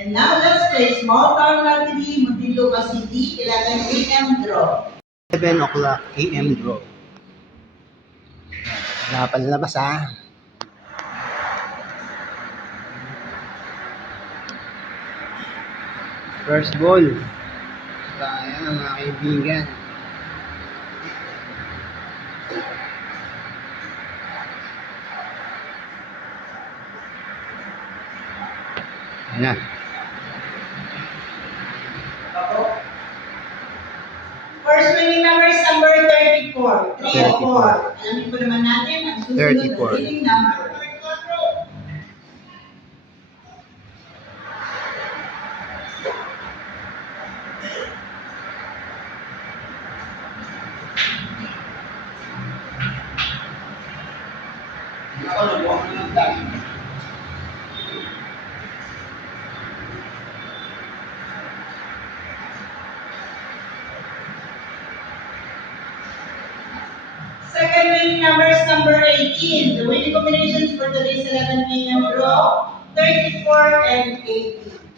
And now let's play small town lottery, Muntinlupa City, 11 a.m. draw. 7 o'clock a.m. draw. Wala pa lalabas ha. First ball. Ayan mga kaibigan. Ayan na. First winning number is number 34. 304. Alamin po naman natin ang susunod na winning number. Second winning number is number 18. The winning combinations for today's 11 a.m. draw, 34 and 18.